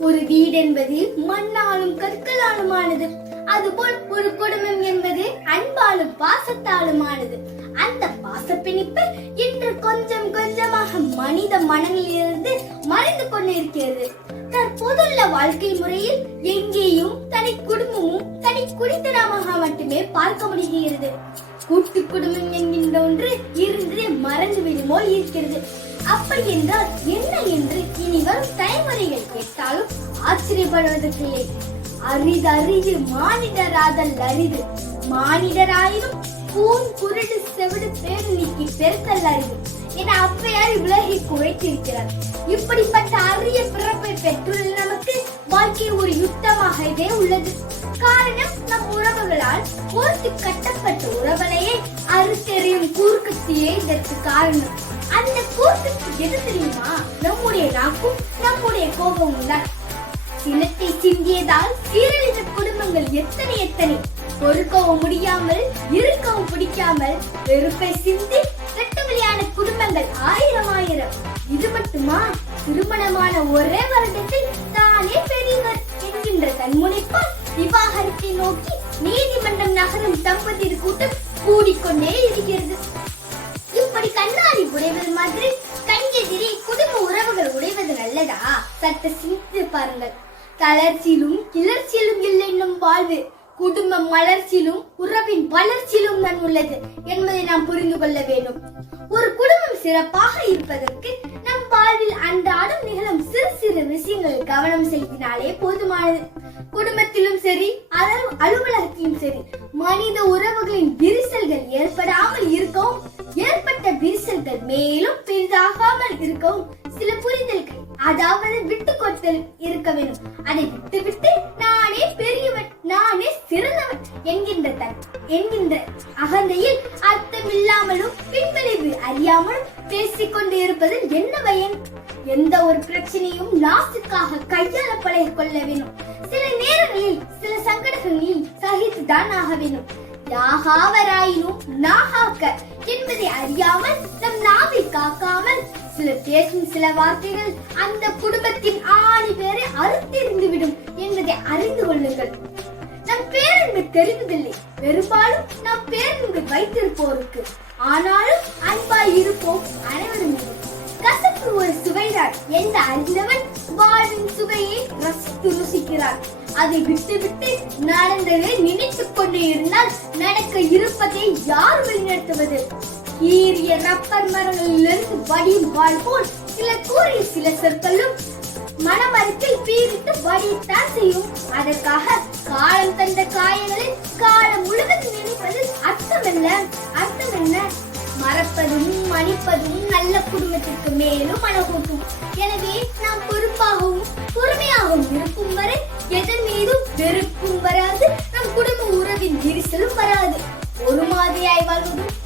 ஒரு வீடு என்பது மண்ணாலும் கற்களாலுமானது. அதுபோல் ஒரு குடும்பம் என்பது அன்பாலும் பாசத்தாலும் ஆனது அந்த பாசப்பிணிப்பு இன்று கொஞ்சம் கொஞ்சமாக மனித மனங்களிலிருந்து மறைந்து கொண்டிருக்கிறது. தற்போதுள்ள வாழ்க்கை முறையில் எங்கேயும் தனி குடும்பமும் தனி குடித்தனமாக மட்டுமே பார்க்க முடிகிறது. கூட்டு குடும்பம் என்கின்ற ஒன்று இருந்து மறந்து விடுமோ இருக்கிறது. அப்படி என்றால் என்ன என்று இனி வரும் தலைமுறைகள் கேட்டாலும் ஆச்சரியப்படுவதற்கில்லை. அரிது அரிது மானிடராதல் அரிது. மானிடராயினும் பூன் குருடு செவிடு பேர் நீக்கி பெருத்தல் அரிது என அப்பையார் உலகை குறைத்திருக்கிறார். இப்படிப்பட்ட அரிய பிறப்பை பெற்றுள்ள நமக்கு வாழ்க்கை ஒரு யுத்தமாகவே உள்ளது. காரணம் நம் உறவுகளால் கோர்த்து கட்டப்பட்ட உறவனையே அறுத்தெறியும் கூர்க்கத்தையே இதற்கு காரணம். அந்த கூர்த்துக்கு எது தெரியுமா? நம்முடைய நாக்கும் நம்முடைய கோபமும் தான். சினத்தை சிந்தியதால் சீரழிந்த குடும்பங்கள் எத்தனை எத்தனை? பொறுக்கவும் முடியாமல் இருக்கவும் பிடிக்காமல் வெறுப்பை சிந்தி கட்டுவலியான குடும்பங்கள் ஆயிரம் ஆயிரம். இது மட்டுமா? திருமணமான ஒரே வருடத்தில் தானே பெரியவர் என்கின்ற தன்முனைப்பால் விவாகரத்தை நோக்கி நீதிமன்றம் நகரும் தம்பதியர் கூட்டம் கூடிக்கொண்டே இருக்கிறது. இப்படி கண்ணு உடைவது மாதிரி கண்ணெதிரி குடும்ப உறவுகள் உடைவது நல்லதா? சற்று சிந்தித்து பாருங்கள். தளர்ச்சியிலும் கிளர்ச்சியிலும் இல்லை என்னும் வாழ்வு. குடும்பம் மலர்ச்சியிலும் உறவின் வளர்ச்சியிலும் தான் உள்ளது என்பதை நாம் புரிந்து கொள்ள வேண்டும். ஒரு குடும்பம் சிறப்பாக இருப்பதற்கு நம் வாழ்வில் அன்றாடம் நிகழும் சிறு சிறு விஷயங்களில் கவனம் செலுத்தினாலே போதுமானது. குடும்பத்திலும் சரி அலுவலகத்திலும் சரி மனித உறவுகளின் ஆகாமல் இருக்கவும் சில புரிதல்கள் அதாவது விட்டு கொடுத்தல் இருக்க வேண்டும். அதை விட்டு விட்டு நானே பெரியவன் நானே சிறந்தவன் என்கின்ற தன் என்கின்ற அகந்தையில் அர்த்தமில்லாமலும் பின்விளைவு அறியாமலும் பேசிக்கொண்டு இருப்பதில் என்ன பயன்? எந்த ஒரு பிரச்சனையும் நாசுக்காக கையாள பழகிக் கொள்ள வேண்டும். சில நேரங்களில் சில சங்கடங்களில் சகித்துதான் ஆக வேண்டும். யாகாவராயினும் நாகாக்க என்பதை அறியாமல் நம் நாவை காக்காமல் சில பேசும் சில வார்த்தைகள் அந்த குடும்பத்தின் ஆணி பேரை அறுத்தெறிந்து விடும் என்பதை அறிந்து கொள்ளுங்கள். நம் பேரன்பு தெரிவதில்லை. பெரும்பாலும் நம் பேரன்பு வைத்திருப்போருக்கு. ஆனாலும் அன்பாய் இருப்போம் அனைவரும். கசப்பு ஒரு சுவைதான். எந்த அறிந்தவன் வாழ்வின் சுவையை ரசித்து ருசிக்கிறான். அதை விட்டு விட்டு நடந்ததை நினைத்துக் கொண்டே இருந்தால் நடக்க இருப்பதை யார் வழிநடத்துவது? ஈரிய ரப்பர் மரங்களிலிருந்து வடியும் வாள் போல் சில கூறி சில சொற்களும் மனமரத்தில் பீரிட்டு வடியத்தான் செய்யும். அதற்காக காலம் தந்த காயங்களில் காலம் முழுவதும் நினைப்பதில் அர்த்தம் என்ன அர்த்தம் மறப்பதும் மன்னிப்பதும் நல்ல குடும்பத்திற்கு மேலும் அழகூட்டும். எனவே நாம் பொறுப்பாகவும் பொறுமையாகவும் இருக்கும் வரை எதன் மீதும் வெறுப்பும் வராது. நம் குடும்ப உறவின் விரிசலும் வராது. ஒரு மாதிரியாய் வாழ்வதும்